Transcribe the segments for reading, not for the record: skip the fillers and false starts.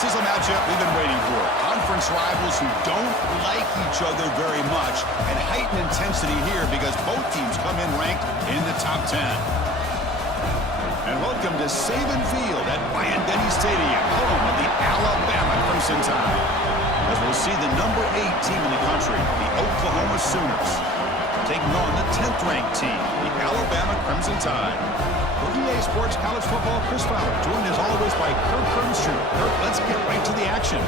This is a matchup we've been waiting for. Conference rivals who don't like each other very much, and heightened intensity here because both teams come in ranked in the top 10. And welcome to Saban Field at Bryant-Denny Stadium, home of the Alabama Crimson Tide. As we'll see the number 8 team in the country, the Oklahoma Sooners, taking on the 10th-ranked team, the Alabama Crimson Tide. For EA Sports College Football, Chris Fowler, joined as always by Kirk Herbstreit. Kirk, let's get right to the action.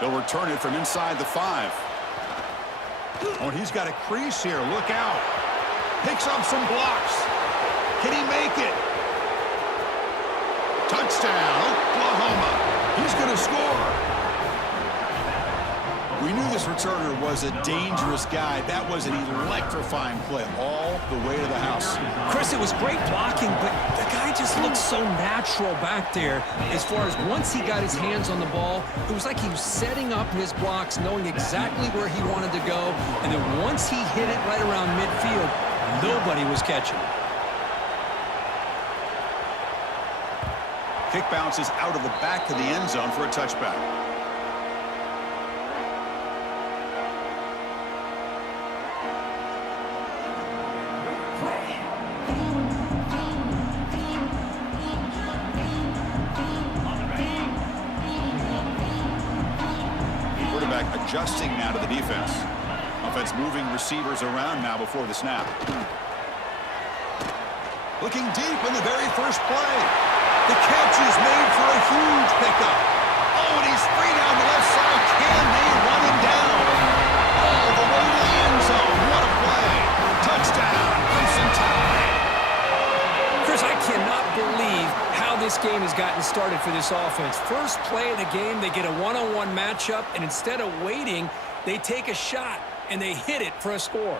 They'll return it from inside the 5. Oh, he's got a crease here. Look out. Picks up some blocks. Can he make it? Touchdown, Oklahoma. He's going to score. We knew this returner was a dangerous guy. That was an electrifying play all the way to the house. Chris, it was great blocking, but the guy just looked so natural back there. As far as once he got his hands on the ball, it was like he was setting up his blocks, knowing exactly where he wanted to go. And then once he hit it right around midfield, nobody was catching it. Kick bounces out of the back of the end zone for a touchback. Adjusting now to the defense. Offense moving receivers around now before the snap. Looking deep in the very first play. The catch is made for a huge pickup. Oh, and he's free down the left side. Can they run him down? All the way to the end zone. What a play. Touchdown, Crimson Tide. Chris, I cannot believe how this game has gotten started for this offense. First play of the game, they get a one-on-one matchup, and instead of waiting, they take a shot, and they hit it for a score.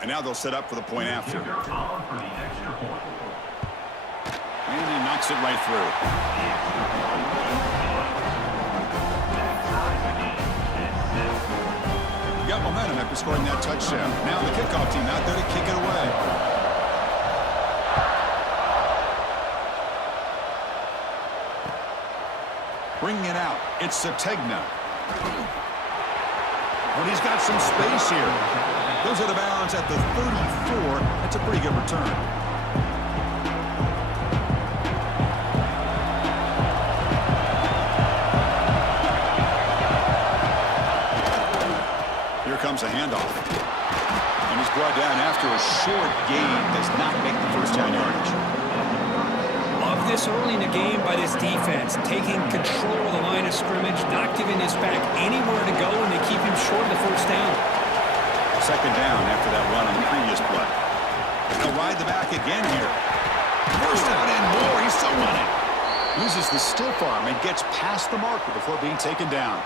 And now they'll set up for the point after. And he knocks it right through. Got momentum after scoring that touchdown. Now the kickoff team out there to kick it away. Bringing it out, it's Sategna. Well, he's got some space here. Goes out of bounds at the 34. That's a pretty good return. Comes a handoff. And he's brought down after a short gain. Does not make the first down yardage. Love this early in the game by this defense. Taking control of the line of scrimmage, not giving this back anywhere to go, and they keep him short of the first down. Second down after that run on the previous play. They'll ride the back again here. First down and more. He's still running. Uses the stiff arm and gets past the marker before being taken down.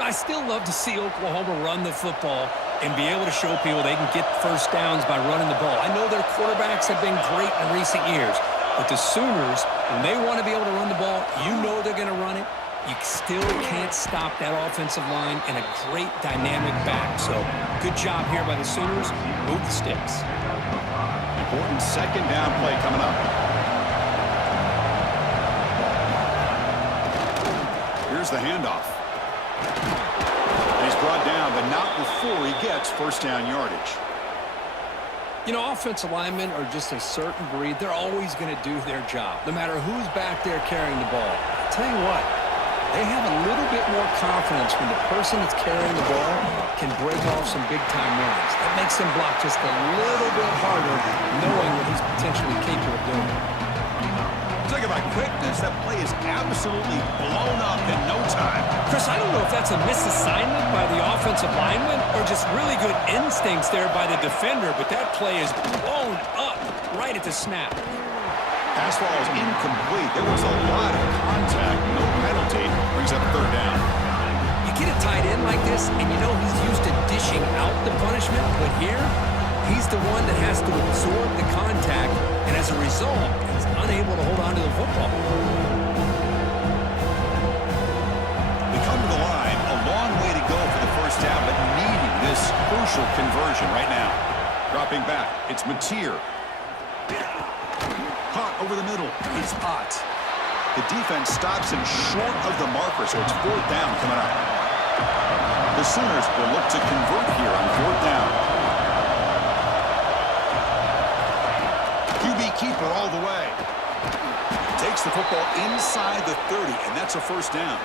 I still love to see Oklahoma run the football and be able to show people they can get first downs by running the ball. I know their quarterbacks have been great in recent years, but the Sooners, when they want to be able to run the ball, you know they're going to run it. You still can't stop that offensive line and a great dynamic back. So good job here by the Sooners. Move the sticks. Important second down play coming up. Here's the handoff. And he's brought down, but not before he gets first down yardage. You know, offensive linemen are just a certain breed. They're always going to do their job, no matter who's back there carrying the ball. I'll tell you what, They have a little bit more confidence when the person that's carrying the ball can break off some big-time runs. That makes them block just a little bit harder, knowing what he's potentially capable of doing. Talk about quickness. That play is absolutely blown up in no time. Chris, I don't know if that's a misassignment by the offensive lineman or just really good instincts there by the defender, but that play is blown up right at the snap. Pass ball is incomplete. There was a lot of contact. No penalty. Brings up third down. You get a tight end like this, and you know he's used to dishing out the punishment, but here, he's the one that has to absorb the contact, and as a result, he's unable to hold on to the football. We come to the line. A long way to go for the first down, but needing this crucial conversion right now. Dropping back. It's Mateer. Caught over the middle. It's Ott. The defense stops him short of the marker, so it's fourth down coming up. The Sooners will look to convert here on fourth down. QB keeper all the way. Takes the football inside the 30, and that's a first down.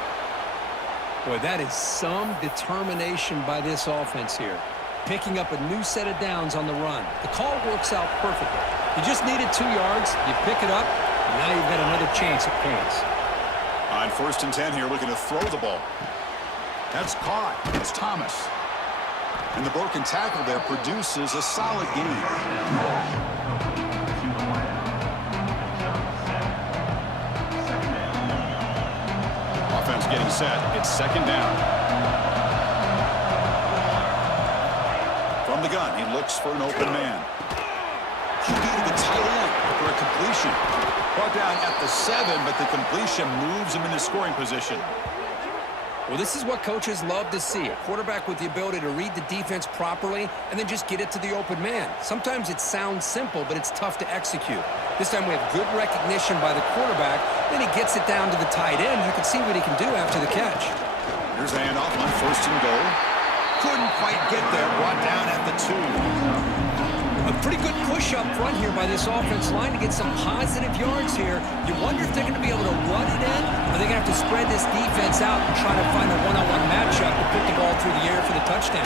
Boy, that is some determination by this offense here. Picking up a new set of downs on the run. The call works out perfectly. You just needed 2 yards, you pick it up, and now you've got another chance at points. On 1st and 10 here, looking to throw the ball. That's caught. It's Thomas. And the broken tackle there produces a solid gain. Offense getting set. It's second down. From the gun, he looks for an open man. QB to the tight end for a completion. Brought down at the 7, but the completion moves him into scoring position. Well, this is what coaches love to see. A quarterback with the ability to read the defense properly and then just get it to the open man. Sometimes it sounds simple, but it's tough to execute. This time we have good recognition by the quarterback. Then he gets it down to the tight end. You can see what he can do after the catch. Here's a handoff on 1st and goal. Couldn't quite get there. Brought down at the 2. A pretty good push up front here by this offense line to get some positive yards here. You wonder if they're going to be able to run it in, or they're going to have to spread this defense out and try to find a one-on-one matchup to put the ball through the air for the touchdown.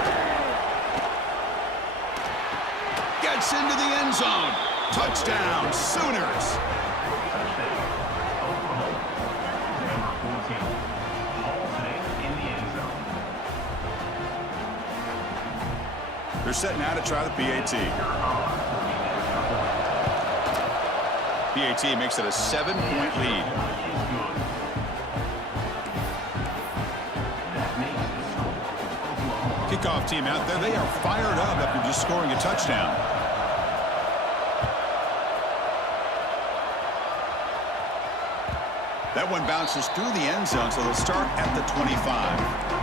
Gets into the end zone. Touchdown, Sooners. They're setting out to try the PAT. PAT makes it a 7-point lead. Kickoff team out there. They are fired up after just scoring a touchdown. That one bounces through the end zone, so they'll start at the 25.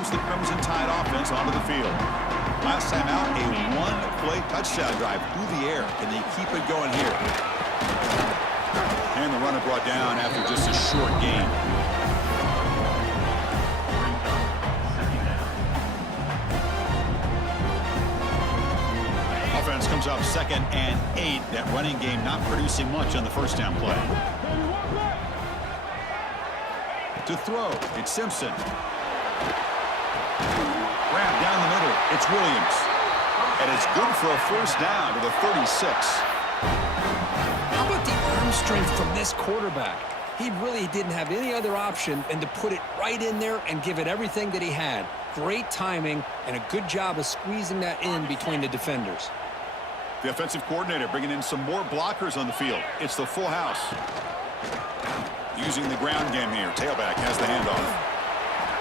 The Crimson Tide offense onto the field. Last time out, a one-play touchdown drive through the air. Can they keep it going here? And the runner brought down after just a short gain. Offense comes up 2nd and 8. That running game not producing much on the first down play. To throw, it's Simpson. Grab down the middle. It's Williams. And it's good for a first down to the 36. How about the arm strength from this quarterback? He really didn't have any other option than to put it right in there and give it everything that he had. Great timing and a good job of squeezing that in between the defenders. The offensive coordinator bringing in some more blockers on the field. It's the full house. Using the ground game here. Tailback has the handoff.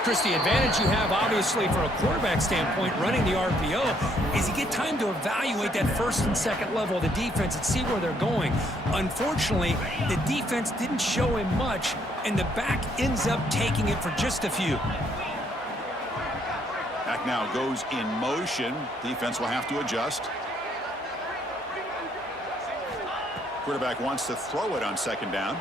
Chris, the advantage you have, obviously, from a quarterback standpoint, running the RPO, is you get time to evaluate that 1st and 2nd level of the defense and see where they're going. Unfortunately, the defense didn't show him much, and the back ends up taking it for just a few. Back now goes in motion. Defense will have to adjust. Quarterback wants to throw it on 2nd down.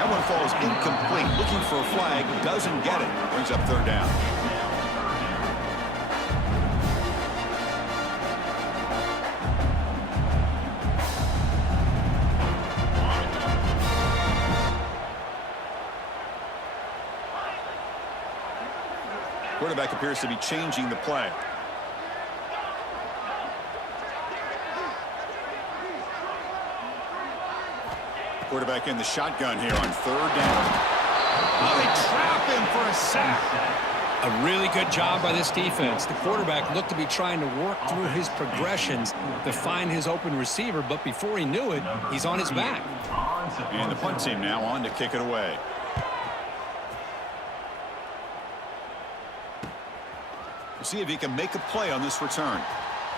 That one falls incomplete. Looking for a flag. Doesn't get it. Brings up 3rd down. Quarterback appears to be changing the play. Quarterback in the shotgun here on third down. Oh, they trap him for a sack. A really good job by this defense. The quarterback looked to be trying to work through his progressions to find his open receiver, but before he knew it, he's on his back. And the punt team now on to kick it away. We'll see if he can make a play on this return.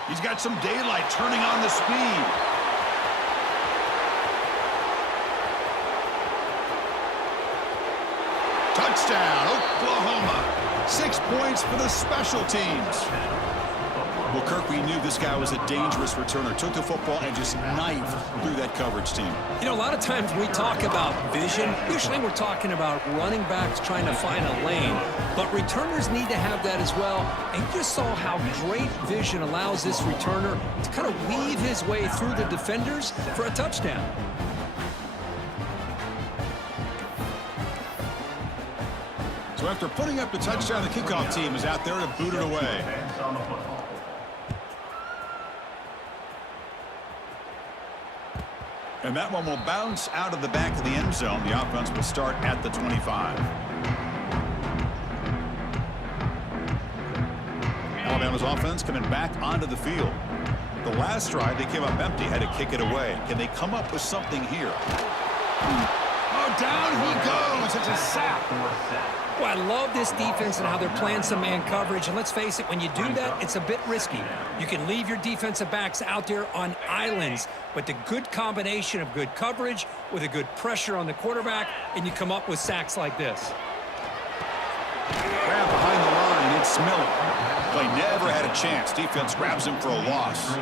He's got some daylight turning on the speed. Touchdown, Oklahoma. 6 points for the special teams. Well, Kirk, we knew this guy was a dangerous returner. Took the football and just knifed through that coverage team. You know, a lot of times when we talk about vision, usually we're talking about running backs trying to find a lane. But returners need to have that as well. And you just saw how great vision allows this returner to kind of weave his way through the defenders for a touchdown. So after putting up the touchdown, the kickoff team is out there to boot it away. And that one will bounce out of the back of the end zone. The offense will start at the 25. Alabama's offense coming back onto the field. The last drive, they came up empty, had to kick it away. Can they come up with something here? Oh, down he goes. It's a sack. Well, I love this defense and how they're playing some man coverage. And let's face it, when you do that, it's a bit risky. You can leave your defensive backs out there on islands, but the good combination of good coverage with a good pressure on the quarterback, and you come up with sacks like this. Grab behind the line, it's Miller. Play never had a chance. Defense grabs him for a loss.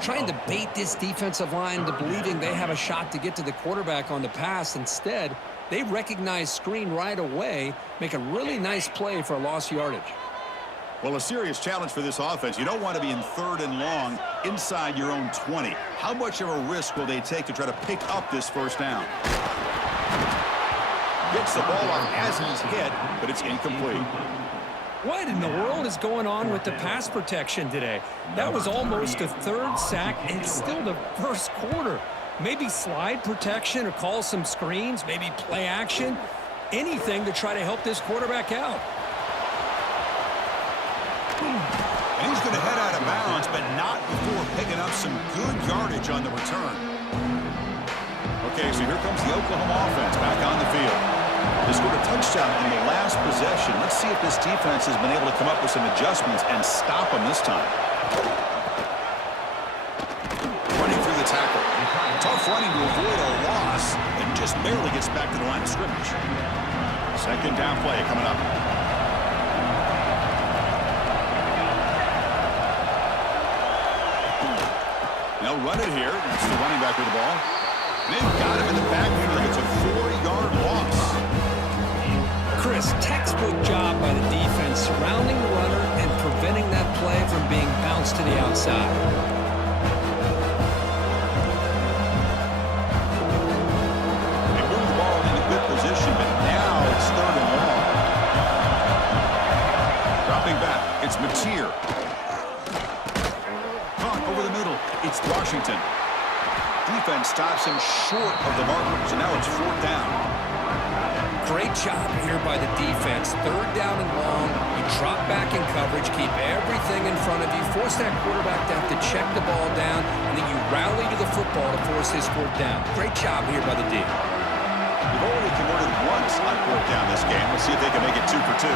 Trying to bait this defensive line into believing they have a shot to get to the quarterback on the pass. Instead, they recognize screen right away, make a really nice play for a lost yardage. Well, a serious challenge for this offense. You don't want to be in 3rd and long inside your own 20. How much of a risk will they take to try to pick up this first down? Gets the ball off as he's hit, but it's incomplete. What in the world is going on with the pass protection today? That was almost a 3rd sack, and it's still the 1st quarter. Maybe slide protection or call some screens, maybe play action, anything to try to help this quarterback out. And he's going to head out of bounds, but not before picking up some good yardage on the return. Okay, so here comes the Oklahoma offense back on the field. They scored a touchdown in the last possession. Let's see if this defense has been able to come up with some adjustments and stop them this time. Running through the tackle. Tough running to avoid a loss and just barely gets back to the line of scrimmage. 2nd down play coming up. They'll run it here. That's the running back with the ball. They've got him in the backfield. It's a 4-yard loss. Chris, textbook job by the defense surrounding the runner and preventing that play from being bounced to the outside. They moved the ball into good position, but now it's 3rd and long. Dropping back, it's Mateer. Caught over the middle, it's Washington. Defense stops him short of the marker, so now it's 4th down. Great job here by the defense. 3rd down and long. You drop back in coverage, keep everything in front of you, force that quarterback to have to check the ball down, and then you rally to the football to force his 4th down. Great job here by the D. They've already converted once on 4th down this game. Let's see if they can make it 2 for 2.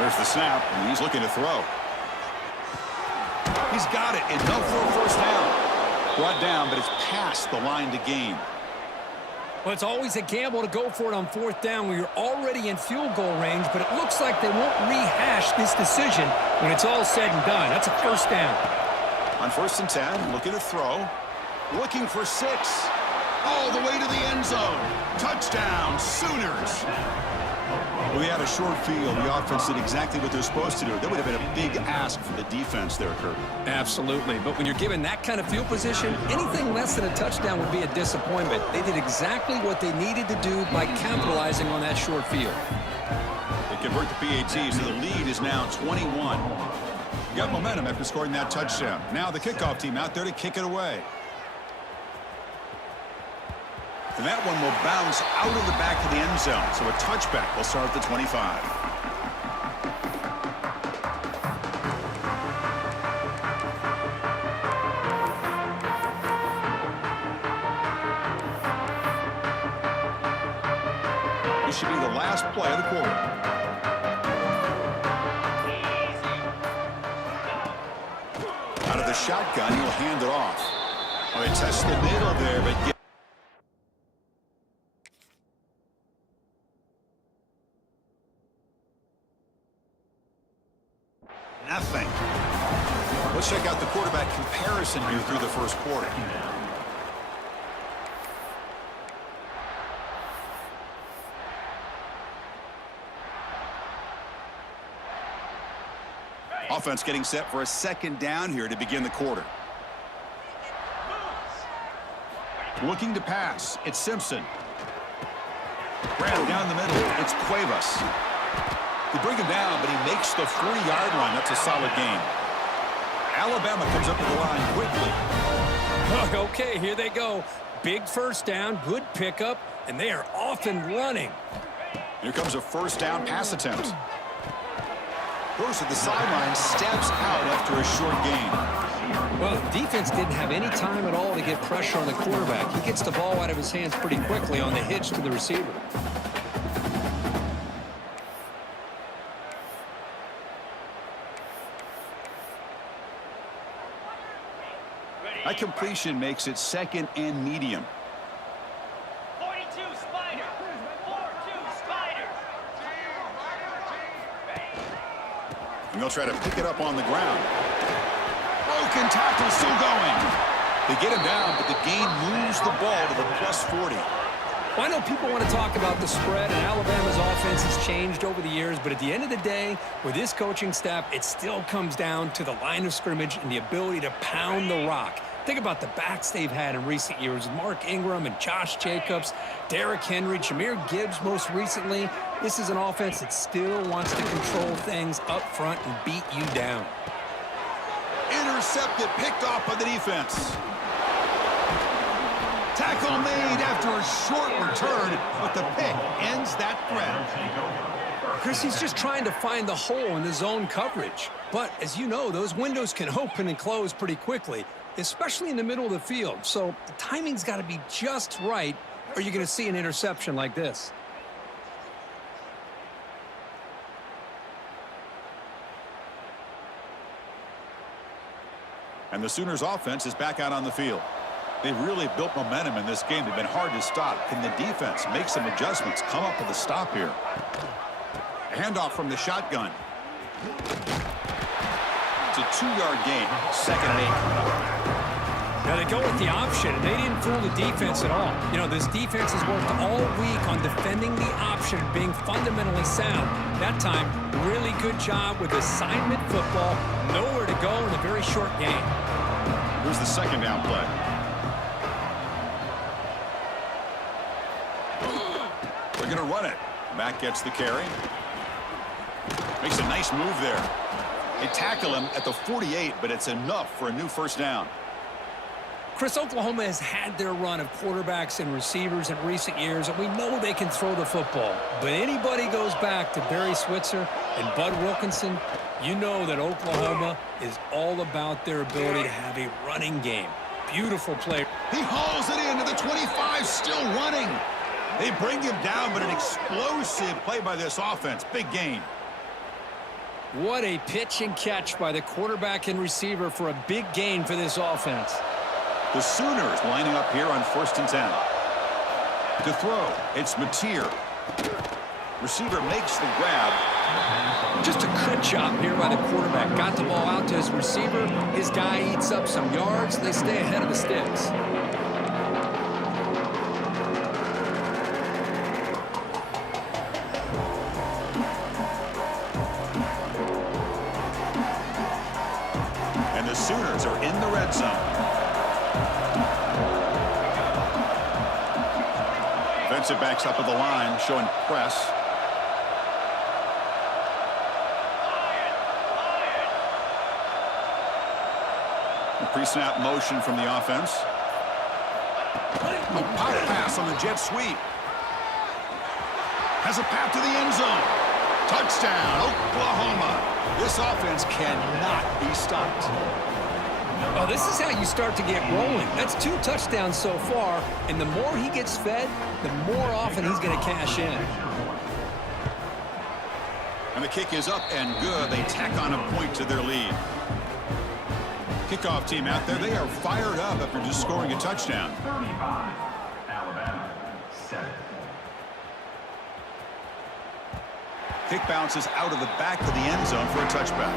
There's the snap, and he's looking to throw. He's got it, enough for a 1st down. Brought down, but it's past the line to gain. Well, it's always a gamble to go for it on 4th down where you're already in field goal range, but it looks like they won't rehash this decision when it's all said and done. That's a 1st down. On 1st and 10, looking to throw. Looking for 6. All the way to the end zone. Touchdown, Sooners. Well, we had a short field. The offense did exactly what they're supposed to do. That would have been a big ask for the defense there, Kirk. Absolutely. But when you're given that kind of field position, anything less than a touchdown would be a disappointment. They did exactly what they needed to do by capitalizing on that short field. They convert the PAT, so the lead is now 21. Got momentum after scoring that touchdown. Now the kickoff team out there to kick it away. And that one will bounce out of the back of the end zone. So a touchback will start at the 25. This should be the last play of the quarter. Out of the shotgun, he'll hand it off. Oh, he tests the middle there, but nothing. Let's check out the quarterback comparison here through the first quarter. Offense getting set for a second down here to begin the quarter. Looking to pass. It's Simpson. Ran down the middle. It's Cuevas. They bring him down, but he makes the 40-yard line. That's a solid gain. Alabama comes up to the line quickly. Okay, here they go. Big first down, good pickup, and they are off and running. Here comes a first down pass attempt. Goes to the sideline, steps out after a short gain. Well, the defense didn't have any time at all to get pressure on the quarterback. He gets the ball out of his hands pretty quickly on the hitch to the receiver. That completion makes it second and medium. 42 Spider. 4-2 Spider. And they'll try to pick it up on the ground. Broken tackle still going. They get him down, but the gain moves the ball to the plus 40. Well, I know people want to talk about the spread, and Alabama's offense has changed over the years, but at the end of the day, with this coaching staff, it still comes down to the line of scrimmage and the ability to pound the rock. Think about the backs they've had in recent years. Mark Ingram and Josh Jacobs, Derrick Henry, Jahmyr Gibbs most recently. This is an offense that still wants to control things up front and beat you down. Intercepted, picked off by the defense. Tackle made after a short return, but the pick ends that threat. Chris, he's just trying to find the hole in the zone coverage. But as you know, those windows can open and close pretty quickly, especially in the middle of the field. So the timing's got to be just right, or you're going to see an interception like this. And the Sooners offense is back out on the field. They've really built momentum in this game. They've been hard to stop. Can the defense make some adjustments, come up with a stop here? A handoff from the shotgun. It's a 2-yard gain, second and 8. Now they go with the option, and they didn't fool the defense at all. You know, this defense has worked all week on defending the option, being fundamentally sound. That time, really good job with assignment football. Nowhere to go in a very short game. Here's the second down play. They're going to run it. Mack gets the carry. Makes a nice move there. They tackle him at the 48, but it's enough for a new first down. Chris, Oklahoma has had their run of quarterbacks and receivers in recent years, and we know they can throw the football. But anybody goes back to Barry Switzer and Bud Wilkinson, you know that Oklahoma is all about their ability to have a running game. Beautiful play. He hauls it into the 25, still running. They bring him down, but an explosive play by this offense. Big gain. What a pitch and catch by the quarterback and receiver for a big gain for this offense. The Sooners lining up here on 1st and 10. To throw, it's Mateer. Receiver makes the grab. Just a good job here by the quarterback. Got the ball out to his receiver. His guy eats up some yards. They stay ahead of the sticks. And the Sooners are in the red zone. Defensive backs up at the line, showing press. Pre-snap motion from the offense. A power pass on the jet sweep. Has a path to the end zone. Touchdown, Oklahoma. This offense cannot be stopped. Well, this is how you start to get rolling. That's 2 touchdowns so far, and the more he gets fed, the more often he's going to cash in. And the kick is up and good. They tack on a point to their lead. Kickoff team out there, they are fired up after just scoring a touchdown. 35, Alabama, 7. Kick bounces out of the back of the end zone for a touchback.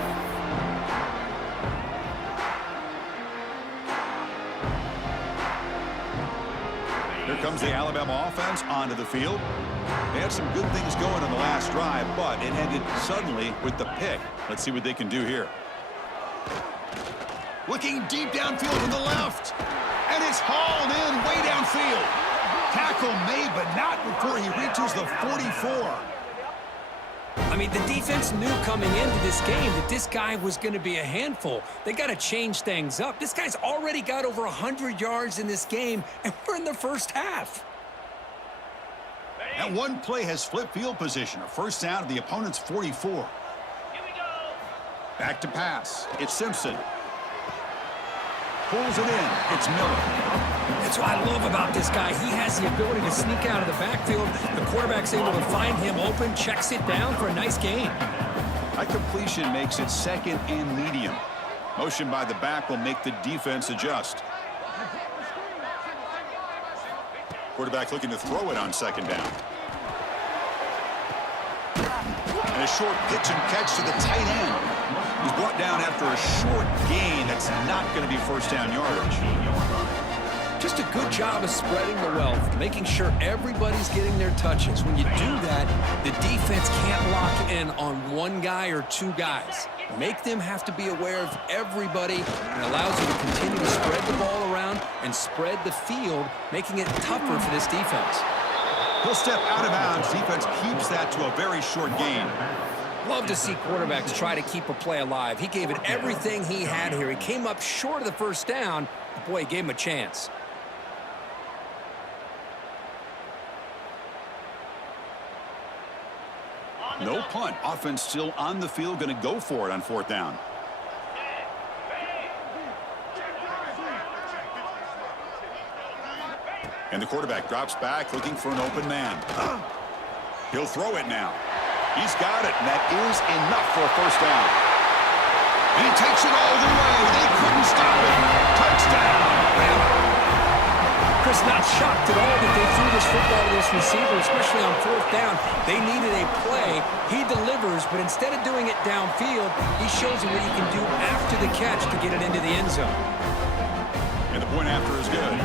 Here comes the Alabama offense onto the field. They had some good things going on the last drive, but it ended suddenly with the pick. Let's see what they can do here. Looking deep downfield to the left. And it's hauled in way downfield. Tackle made, but not before he reaches the 44. I mean, the defense knew coming into this game that this guy was going to be a handful. They got to change things up. This guy's already got over 100 yards in this game, and we're in the first half. That one play has flipped field position. A first down at the opponent's 44. Here we go. Back to pass. It's Simpson. Pulls it in. It's Miller. That's what I love about this guy. He has the ability to sneak out of the backfield. The quarterback's able to find him open, checks it down for a nice gain. That completion makes it second and medium. Motion by the back will make the defense adjust. Quarterback looking to throw it on second down. And a short pitch and catch to the tight end. He's brought down after a short gain. That's not going to be first down yardage. Just a good job of spreading the wealth, making sure everybody's getting their touches. When you do that, the defense can't lock in on one guy or 2 guys. Make them have to be aware of everybody, and allows you to continue to spread the ball around and spread the field, making it tougher for this defense. He'll step out of bounds. Defense keeps that to a very short gain. Love to see quarterbacks try to keep a play alive. He gave it everything he had here. He came up short of the first down, but boy, he gave him a chance. No punt. Offense still on the field, going to go for it on 4th down. And the quarterback drops back, looking for an open man. He'll throw it now. He's got it, and that is enough for a first down. And he takes it all the way. They couldn't stop it. Touchdown, Alabama. Chris, not shocked at all that they threw this football to this receiver, especially on 4th down. They needed a play. He delivers, but instead of doing it downfield, he shows them what he can do after the catch to get it into the end zone. And the point after is good.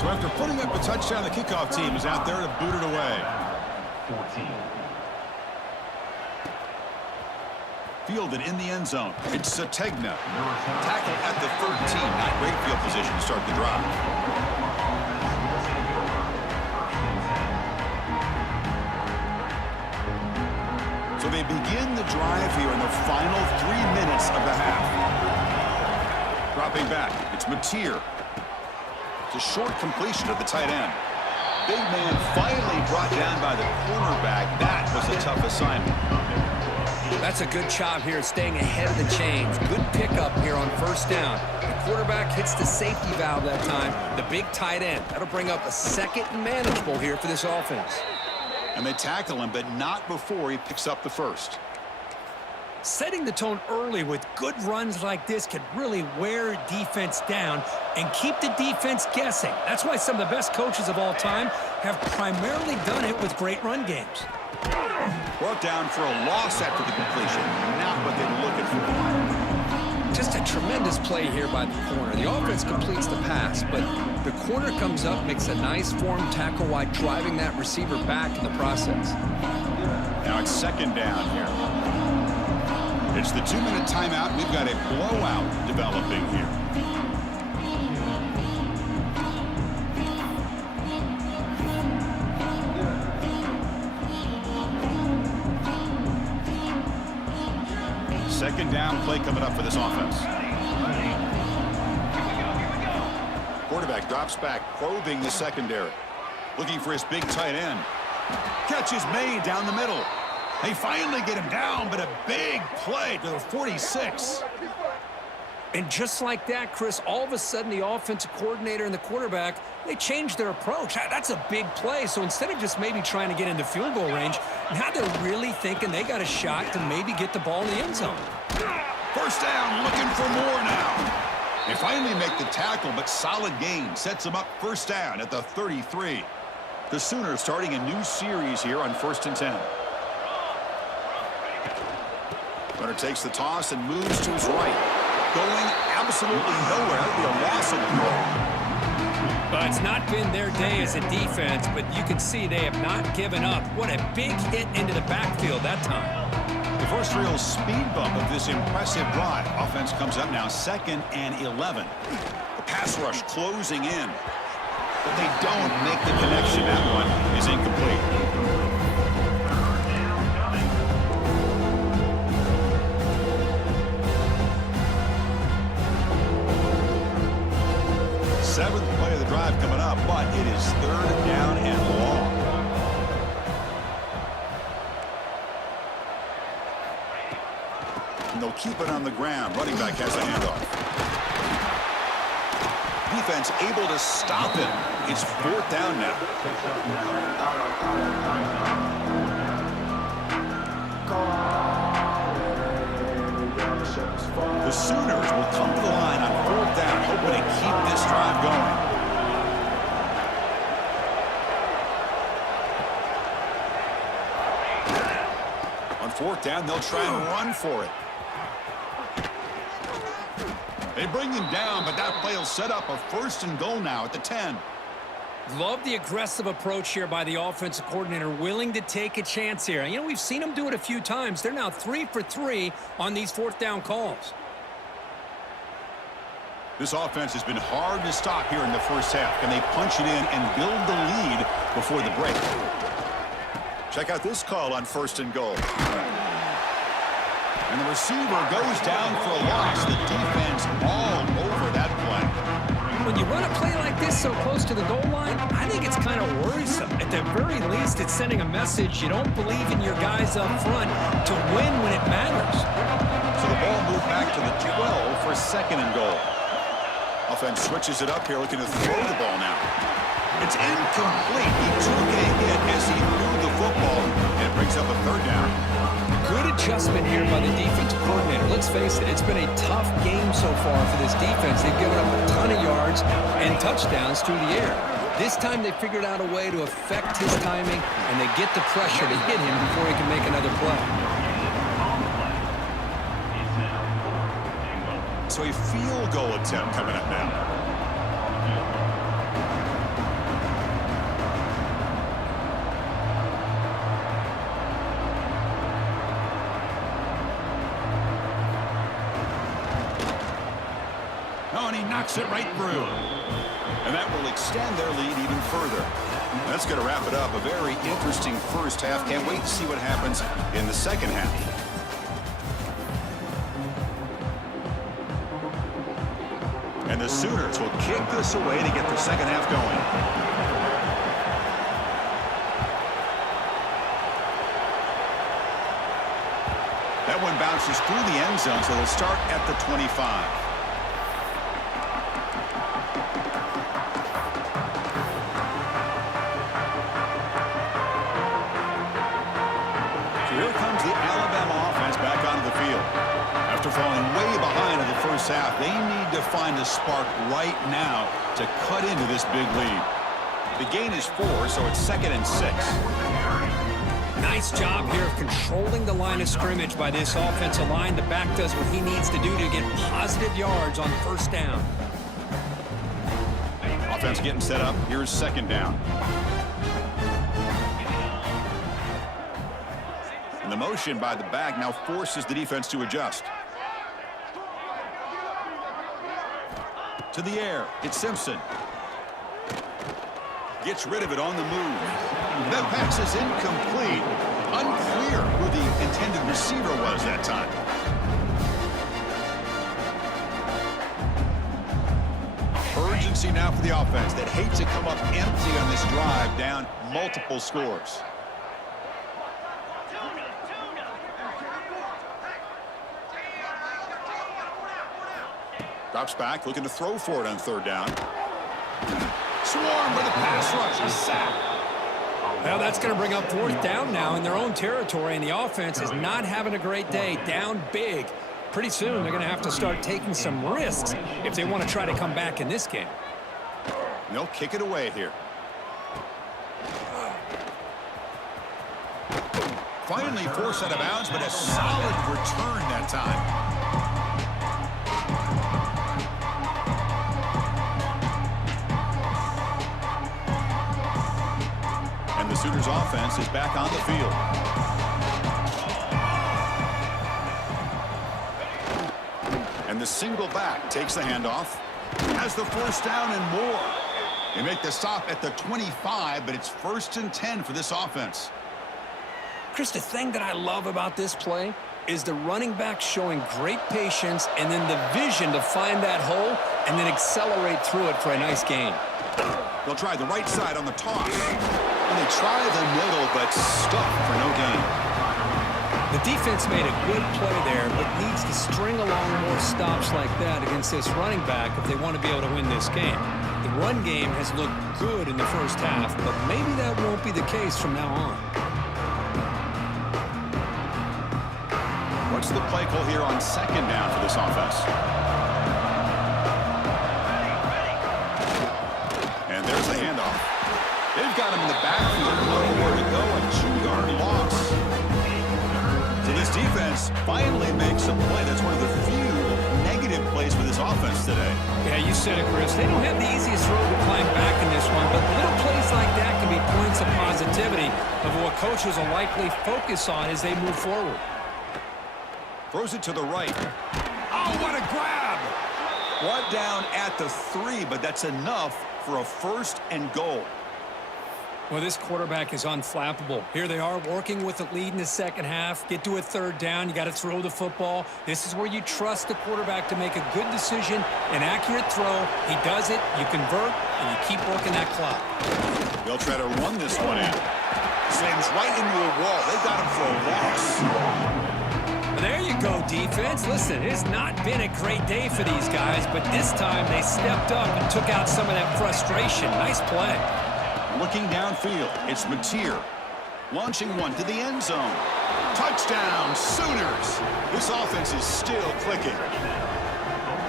So after putting up a touchdown, the kickoff team is out there to boot it away. 14. Fielded in the end zone. It's Sategna. Tackle at the 13. Not great field position to start the drive. So they begin the drive here in the final 3 minutes of the half. Dropping back, it's Mateer. It's a short completion of the tight end. Big man finally brought down by the cornerback. That was a tough assignment. That's a good job here, staying ahead of the chains. Good pickup here on 1st down. The quarterback hits the safety valve that time. The big tight end. That'll bring up a 2nd and manageable here for this offense. And they tackle him, but not before he picks up the 1st. Setting the tone early with good runs like this can really wear defense down and keep the defense guessing. That's why some of the best coaches of all time have primarily done it with great run games. Brought down for a loss after the completion. Not what they were looking for. Just a tremendous play here by the corner. The offense completes the pass, but the corner comes up, makes a nice form tackle while driving that receiver back in the process. Now it's 2nd down here. It's the 2-minute timeout. We've got a blowout developing here. Second down play coming up for this offense. Quarterback drops back, probing the secondary. Looking for his big tight end. Catch is made down the middle. They finally get him down, but a big play to the 46. And just like that, Chris, all of a sudden the offensive coordinator and the quarterback, they changed their approach. That's a big play. So instead of just maybe trying to get into field goal range, now they're really thinking they got a shot to maybe get the ball in the end zone. First down, looking for more now. They finally make the tackle, but solid gain sets them up first down at the 33. The Sooners starting a new series here on 1st and 10. Runner takes the toss and moves to his right. Going absolutely nowhere. The loss of the ball. But it's not been their day as a defense, but you can see they have not given up. What a big hit into the backfield that time. The first real speed bump of this impressive drive. Offense comes up now 2nd and 11. The pass rush closing in. But they don't make the connection. That one is incomplete. Seventh play of the drive coming up, but it is 3rd down and long. And they'll keep it on the ground. Running back has a handoff. Defense able to stop him. It's 4th down now. The Sooners will come to the line on 4th down, hoping to keep this drive going. On 4th down, they'll try and run for it. They bring him down, but that play will set up a 1st and goal now at the 10. Love the aggressive approach here by the offensive coordinator, willing to take a chance here. And, you know, we've seen them do it a few times. They're now 3 for 3 on these 4th down calls. This offense has been hard to stop here in the first half. Can they punch it in and build the lead before the break? Check out this call on 1st and goal. And the receiver goes down for a loss. The defense all over that play. When you run a play like this so close to the goal line, I think it's kind of worrisome. At the very least, it's sending a message you don't believe in your guys up front to win when it matters. So the ball moved back to the 12 for 2nd and goal. Offense switches it up here, looking to throw the ball now. It's incomplete. He took a hit as he threw the football, and it brings up a 3rd down. Good adjustment here by the defensive coordinator. Let's face it, it's been a tough game so far for this defense. They've given up a ton of yards and touchdowns through the air. This time they figured out a way to affect his timing, and they get the pressure to hit him before he can make another play. So a field goal attempt coming up now. Oh, and he knocks it right through. And that will extend their lead even further. That's going to wrap it up. A very interesting first half. Can't wait to see what happens in the second half. And the Sooners will kick this away to get the second half going. That one bounces through the end zone, so they'll start at the 25. Here comes the Alabama offense back onto the field. After falling way behind in the first half, they need to find a spark right now to cut into this big lead. The gain is 4, so it's 2nd and 6. Nice job here of controlling the line of scrimmage by this offensive line. The back does what he needs to do to get positive yards on 1st down. Offense getting set up. Here's 2nd down. And the motion by the back now forces the defense to adjust. To the air, it's Simpson. Gets rid of it on the move. That pass is incomplete. Unclear who the intended receiver was that time. urgency now for the offense. They'd hate to come up empty on this drive, down multiple scores. Drops back, looking to throw for it on third down. Swarm with a pass rush, a sack. Well, that's going to bring up fourth down now in their own territory, and the offense is not having a great day, down big. Pretty soon they're going to have to start taking some risks if they want to try to come back in this game. They'll kick it away here. Finally forced out of bounds, but a solid return that time. And the Sooners offense is back on the field. And the single back takes the handoff. Has the first down and more. They make the stop at the 25, but it's 1st and 10 for this offense. Chris, the thing that I love about this play is the running back showing great patience and then the vision to find that hole and then accelerate through it for a nice gain. They'll try the right side on the toss. And they try the middle, but stuck for no gain. The defense made a good play there, but needs to string along more stops like that against this running back if they want to be able to win this game. The run game has looked good in the first half, but maybe that won't be the case from now on. What's the play call here on second down for this offense? And there's the handoff. They've got him in the backfield, nowhere to go, a 2-yard loss. So this defense finally makes a play. That's one of the few negative plays for this offense today. Yeah, you said it, Chris. They don't have the easiest road to climb back in this one, but little plays like that can be points of positivity of what coaches will likely focus on as they move forward. Throws it to the right. Oh, what a grab! Brought down at the 3, but that's enough for a 1st and goal. Well, this quarterback is unflappable. Here they are working with the lead in the second half. Get to a third down. You got to throw the football. This is where you trust the quarterback to make a good decision, an accurate throw. He does it, you convert, and you keep working that clock. They'll try to run this one in. Slams right into a wall. They got him for a loss. There you go, defense. Listen, it's not been a great day for these guys, but this time they stepped up and took out some of that frustration. Nice play. Looking downfield, it's Mateer. Launching one to the end zone. Touchdown, Sooners. This offense is still clicking.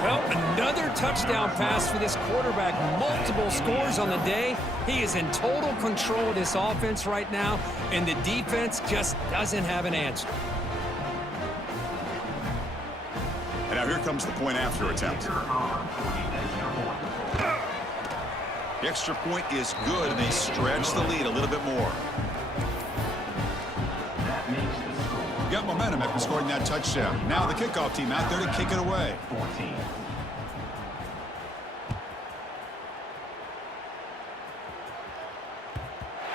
Well, another touchdown pass for this quarterback. Multiple scores on the day. He is in total control of this offense right now, and the defense just doesn't have an answer. And now here comes the point-after attempt. The extra point is good, and they stretch the lead a little bit more. Got momentum after scoring that touchdown. Now the kickoff team out there to kick it away. 14.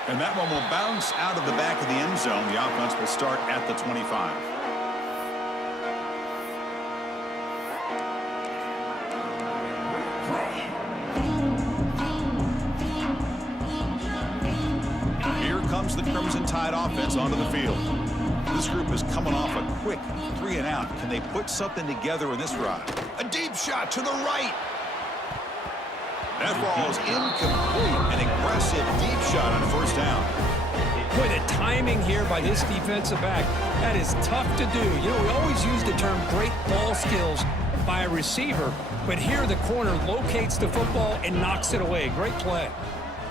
And that one will bounce out of the back of the end zone. The offense will start at the 25. Comes the Crimson Tide offense onto the field. This group is coming off a quick 3-and-out. Can they put something together in this ride? A deep shot to the right. That ball is incomplete. An aggressive deep shot on first down. Boy, the timing here by this defensive back, that is tough to do. You know, we always use the term great ball skills by a receiver, but here the corner locates the football and knocks it away. Great play.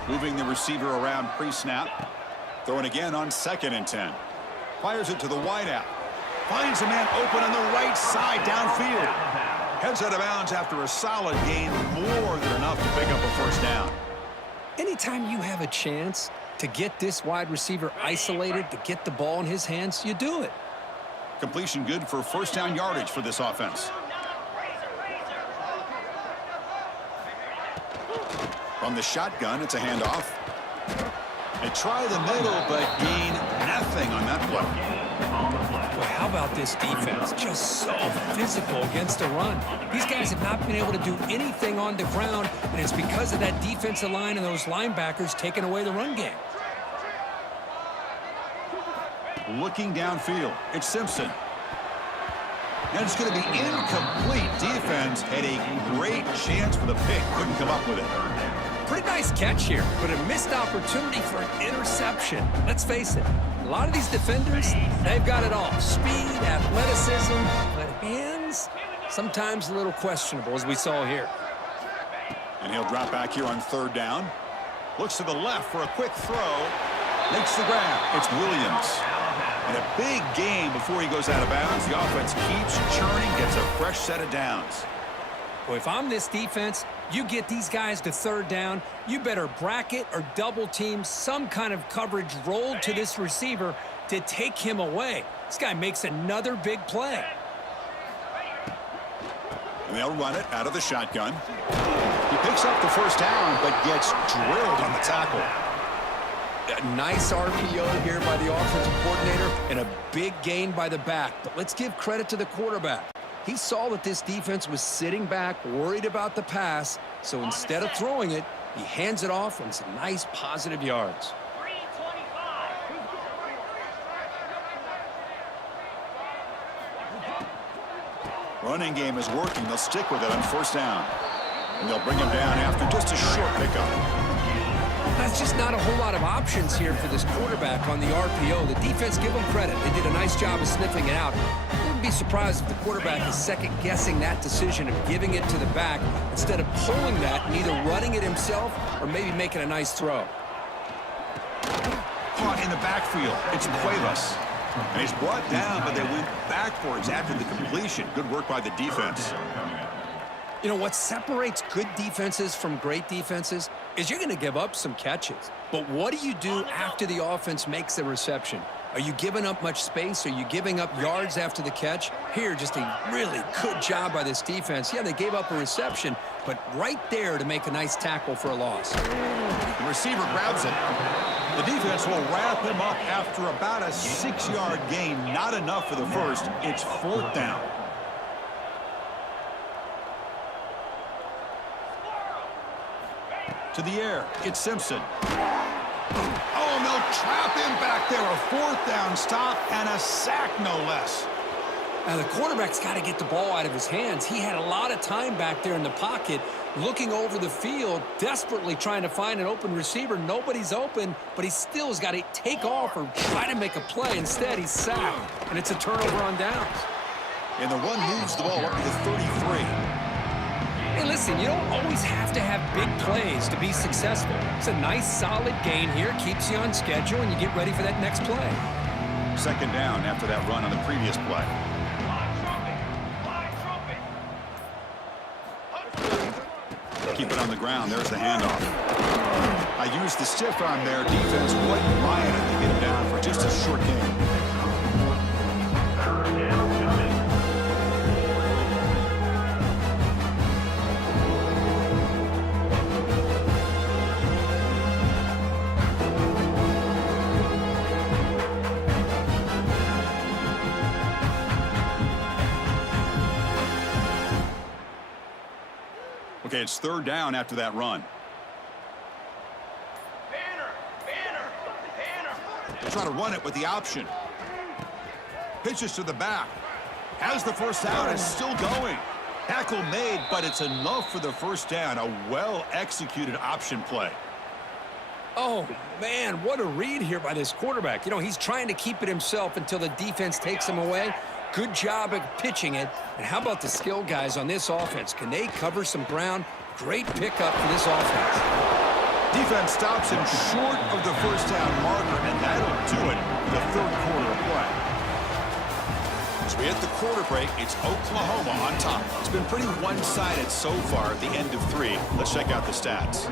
Moving the receiver around pre-snap. Throwing again on 2nd and 10. Fires it to the wideout. Finds a man open on the right side downfield. Heads out of bounds after a solid gain, more than enough to pick up a first down. Anytime you have a chance to get this wide receiver isolated, to get the ball in his hands, you do it. Completion good for first down yardage for this offense. From the shotgun, it's a handoff. They try the middle, but gain nothing on that play. Boy, how about this defense? Just so physical against the run. These guys have not been able to do anything on the ground, and it's because of that defensive line and those linebackers taking away the run game. Looking downfield, it's Simpson. And it's going to be incomplete. Defense had a great chance for the pick. Couldn't come up with it. Pretty nice catch here, but a missed opportunity for an interception. Let's face it, a lot of these defenders, they've got it all. Speed, athleticism, but hands, sometimes a little questionable, as we saw here. And he'll drop back here on third down. Looks to the left for a quick throw. Makes the grab. It's Williams. And a big gain before he goes out of bounds. The offense keeps churning, gets a fresh set of downs. Well, if I'm this defense, you get these guys to third down, you better bracket or double team some kind of coverage rolled to this receiver to take him away. This guy makes another big play. And they'll run it out of the shotgun. He picks up the first down, but gets drilled on the tackle. A nice RPO here by the offensive coordinator and a big gain by the back. But let's give credit to the quarterback. He saw that this defense was sitting back, worried about the pass, so instead of throwing it, he hands it off on some nice positive yards. 325. Running game is working. They'll stick with it on first down. And they'll bring him down after just a short pickup. That's just not a whole lot of options here for this quarterback on the RPO. The defense, give them credit. They did a nice job of sniffing it out. I wouldn't be surprised if the quarterback is second-guessing that decision of giving it to the back instead of pulling that and either running it himself or maybe making a nice throw. Caught in the backfield. It's Cuevas. And he's brought down, but they went backwards after the completion. Good work by the defense. You know, what separates good defenses from great defenses is you're going to give up some catches. But what do you do after the offense makes the reception? Are you giving up much space? Are you giving up yards after the catch? Here, just a really good job by this defense. Yeah, they gave up a reception, but right there to make a nice tackle for a loss. The receiver grabs it. The defense will wrap him up after about a 6-yard gain. Not enough for the first. It's fourth down. To the air, it's Simpson. Oh, and they'll trap him back there. A fourth down stop and a sack, no less. Now, the quarterback's got to get the ball out of his hands. He had a lot of time back there in the pocket, looking over the field, desperately trying to find an open receiver. Nobody's open, but he still has got to take off or try to make a play. Instead, he's sacked, and it's a turnover on downs. And the run moves the ball up to the 33. Hey, listen, you don't always have to have big plays to be successful. It's a nice, solid gain here, keeps you on schedule, and you get ready for that next play. Second down after that run on the previous play. Keep it on the ground. There's the handoff. I used the stiff arm there. Defense wasn't buying it to get him down for just a short gain. Okay, it's third down after that run. They try to run it with the option. Pitches to the back. Has the first down and still going. Tackle made, but it's enough for the first down. A well-executed option play. Oh, man, what a read here by this quarterback. You know, he's trying to keep it himself until the defense takes him away. Good job at pitching it. And how about the skill guys on this offense? Can they cover some ground? Great pickup for this offense. Defense stops him short of the first down marker, and that'll do it for the third quarter of play. As we hit the quarter break, it's Oklahoma on top. It's been pretty one-sided so far at the end of 3. Let's check out the stats.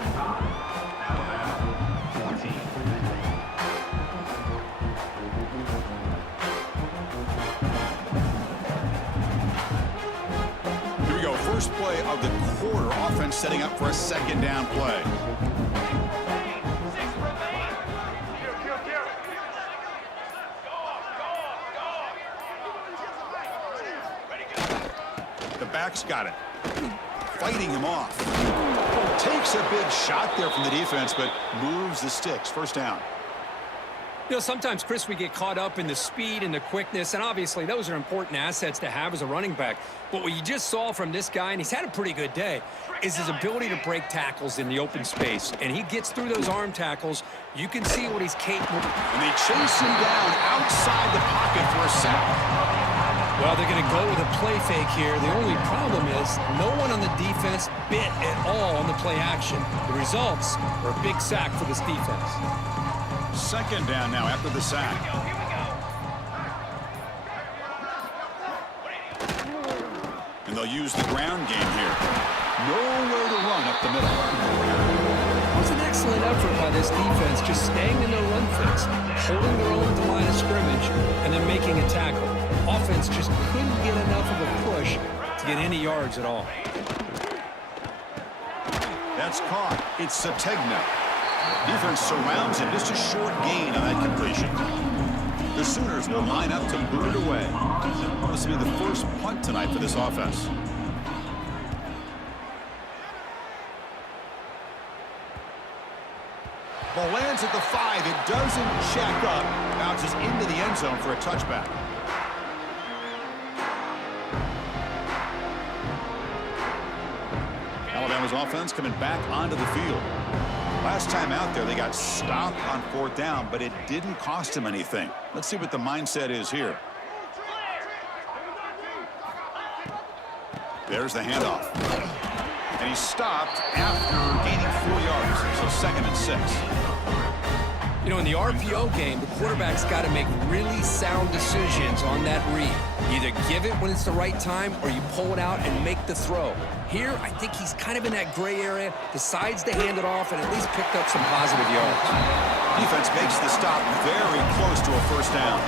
First play of the quarter, offense setting up for a second down play. Quarterback's got it. Fighting him off. Takes a big shot there from the defense, but moves the sticks. First down. You know, sometimes, Chris, we get caught up in the speed and the quickness, and obviously those are important assets to have as a running back. But what you just saw from this guy, and he's had a pretty good day, is his ability to break tackles in the open space. And he gets through those arm tackles. You can see what he's capable of. And they chase him down outside the pocket for a sack. Well, they're going to go with a play fake here. The only problem is no one on the defense bit at all on the play action. The results are a big sack for this defense. Second down now after the sack. And they'll use the ground game here. Nowhere to run up the middle. It was an excellent effort by this defense, just staying in their run fix, holding their own at the line of scrimmage, and then making a tackle. Offense just couldn't get enough of a push to get any yards at all. That's caught. It's Sategna. Defense surrounds him. Just a short gain on that completion. The Sooners will line up to boot it away. This will be the first punt tonight for this offense. Ball lands at the 5. It doesn't check up. Bounces into the end zone for a touchback. Alabama's offense coming back onto the field. Last time out there, they got stopped on fourth down, but it didn't cost them anything. Let's see what the mindset is here. There's the handoff. And he's stopped after gaining 4 yards, so 2nd and 6. You know, in the RPO game, the quarterback's got to make really sound decisions on that read. You either give it when it's the right time or you pull it out and make the throw. Here, I think he's kind of in that gray area, decides to hand it off, and at least picked up some positive yards. Defense makes the stop very close to a first down.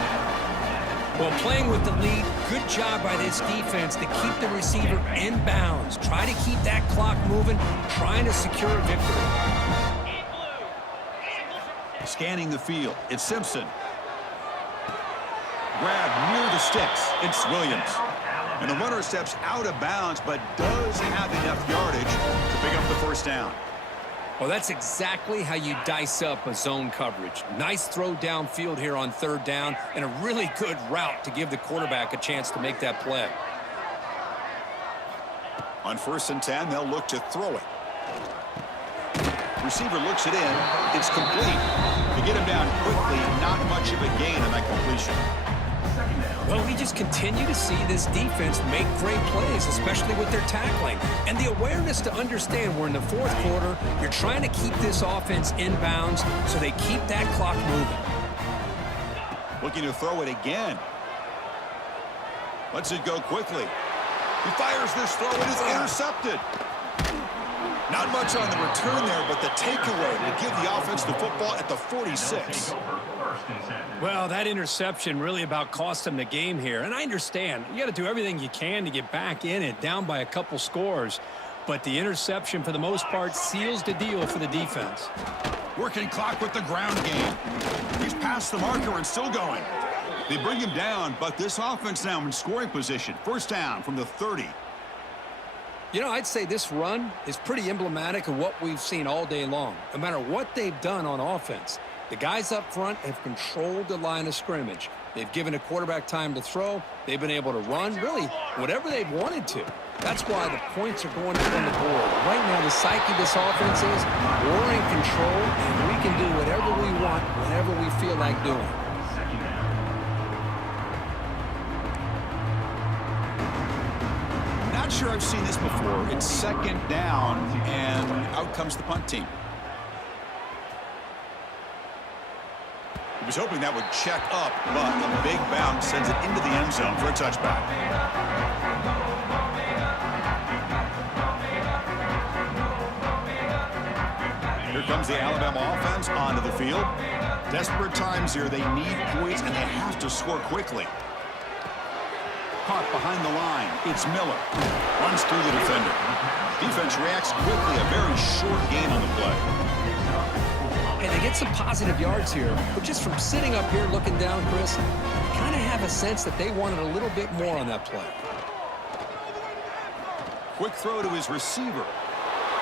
Well, playing with the lead, good job by this defense to keep the receiver in bounds. Try to keep that clock moving, trying to secure a victory. Scanning the field, it's Simpson. Grab near the sticks, it's Williams. And the runner steps out of bounds, but does have enough yardage to pick up the first down. Well, that's exactly how you dice up a zone coverage. Nice throw downfield here on 3rd down, and a really good route to give the quarterback a chance to make that play. On 1st and 10, they'll look to throw it. Receiver looks it in. It's complete. To get him down quickly, not much of a gain on that completion. Well, we just continue to see this defense make great plays, especially with their tackling. And the awareness to understand we're in the 4th quarter, you're trying to keep this offense in bounds so they keep that clock moving. Looking to throw it again. Lets it go quickly. He fires this throw. It is intercepted. Not much on the return there, but the takeaway to give the offense the football at the 46. Well, that interception really about cost them the game here. And I understand. You got to do everything you can to get back in it, down by a couple scores. But the interception, for the most part, seals the deal for the defense. Working clock with the ground game. He's past the marker and still going. They bring him down, but this offense now in scoring position. First down from the 30. You know, I'd say this run is pretty emblematic of what we've seen all day long. No matter what they've done on offense, the guys up front have controlled the line of scrimmage. They've given a quarterback time to throw. They've been able to run, really, whatever they've wanted to. That's why the points are going up on the board. Right now, the psyche of this offense is we're in control, and we can do whatever we want whenever we feel like doing. Not sure I've seen this before. It's 2nd down, and out comes the punt team. He was hoping that would check up, but a big bounce sends it into the end zone for a touchback. Here comes the Alabama offense onto the field. Desperate times here. They need points, and they have to score quickly. Caught behind the line. It's Miller. Runs through the defender. Defense reacts quickly. A very short gain on the play. And they get some positive yards here, but just from sitting up here looking down, Chris, kind of have a sense that they wanted a little bit more on that play. Quick throw to his receiver.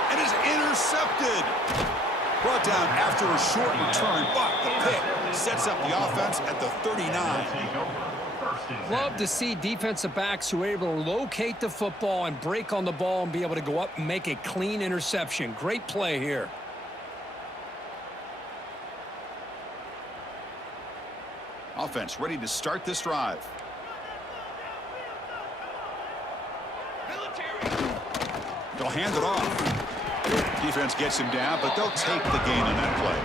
And is intercepted. Brought down after a short return, but the pick sets up the offense at the 39. Love to see defensive backs who are able to locate the football and break on the ball and be able to go up and make a clean interception. Great play here. Offense ready to start this drive. They'll hand it off. Defense gets him down, but they'll take the gain on that play.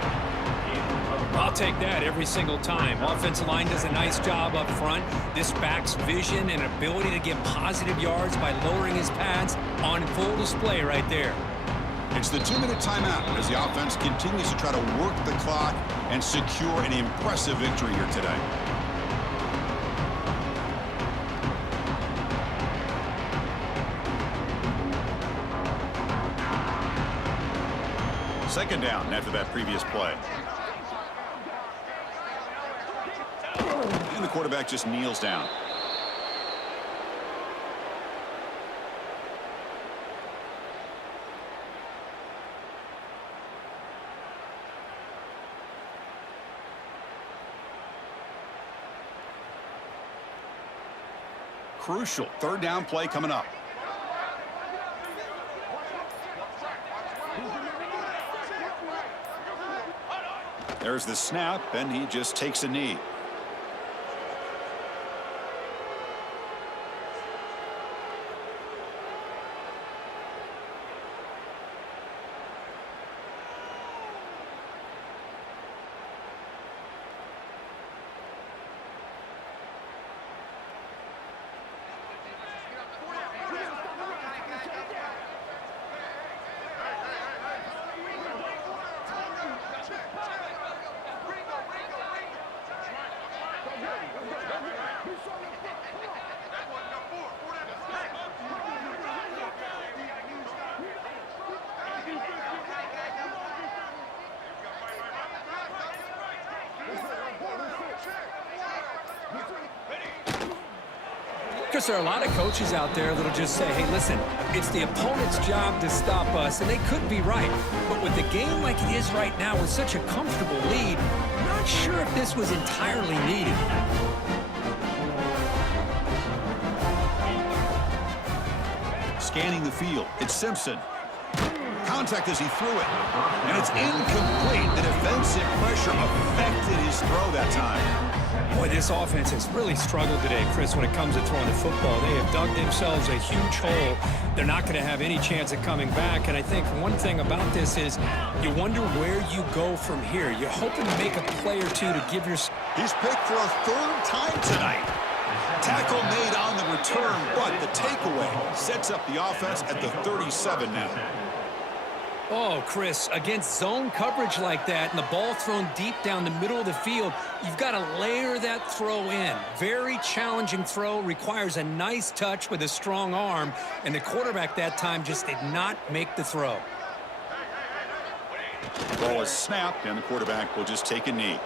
I'll take that every single time. Offensive line does a nice job up front. This back's vision and ability to get positive yards by lowering his pads on full display right there. It's the 2-minute timeout as the offense continues to try to work the clock and secure an impressive victory here today. Second down after that previous play. And the quarterback just kneels down. Crucial third down play coming up. There's the snap, and he just takes a knee. Because there are a lot of coaches out there that'll just say, hey, listen, it's the opponent's job to stop us, and they could be right. But with the game like it is right now with such a comfortable lead, I'm not sure if this was entirely needed. Scanning the field, it's Simpson. Contact as he threw it, and it's incomplete. The defensive pressure affected his throw that time. Boy, this offense has really struggled today, Chris, when it comes to throwing the football. They have dug themselves a huge hole. They're not going to have any chance of coming back. And I think one thing about this is you wonder where you go from here. You're hoping to make a play or two to give your... He's picked for a third time tonight. Tackle made on the return, but the takeaway sets up the offense at the 37 now. Oh, Chris, against zone coverage like that and the ball thrown deep down the middle of the field, you've got to layer that throw in. Very challenging throw, requires a nice touch with a strong arm, and the quarterback that time just did not make the throw. Ball is snapped, and the quarterback will just take a knee.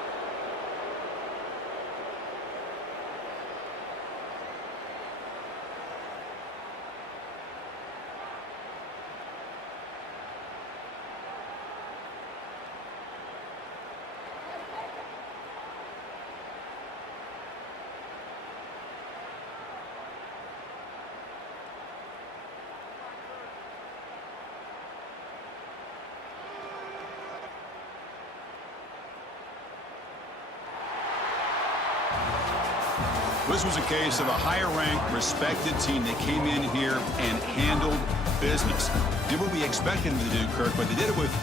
This was a case of a higher-ranked, respected team that came in here and handled business. Did what we expected them to do, Kirk, but they did it with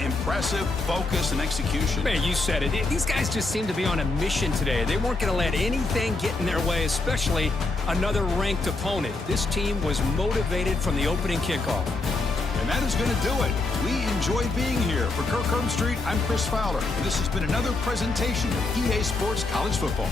impressive focus and execution. Man, you said it. These guys just seem to be on a mission today. They weren't going to let anything get in their way, especially another ranked opponent. This team was motivated from the opening kickoff. And that is going to do it. We enjoyed being here. For Kirk Herbstreit, I'm Chris Fowler. And this has been another presentation of EA Sports College Football.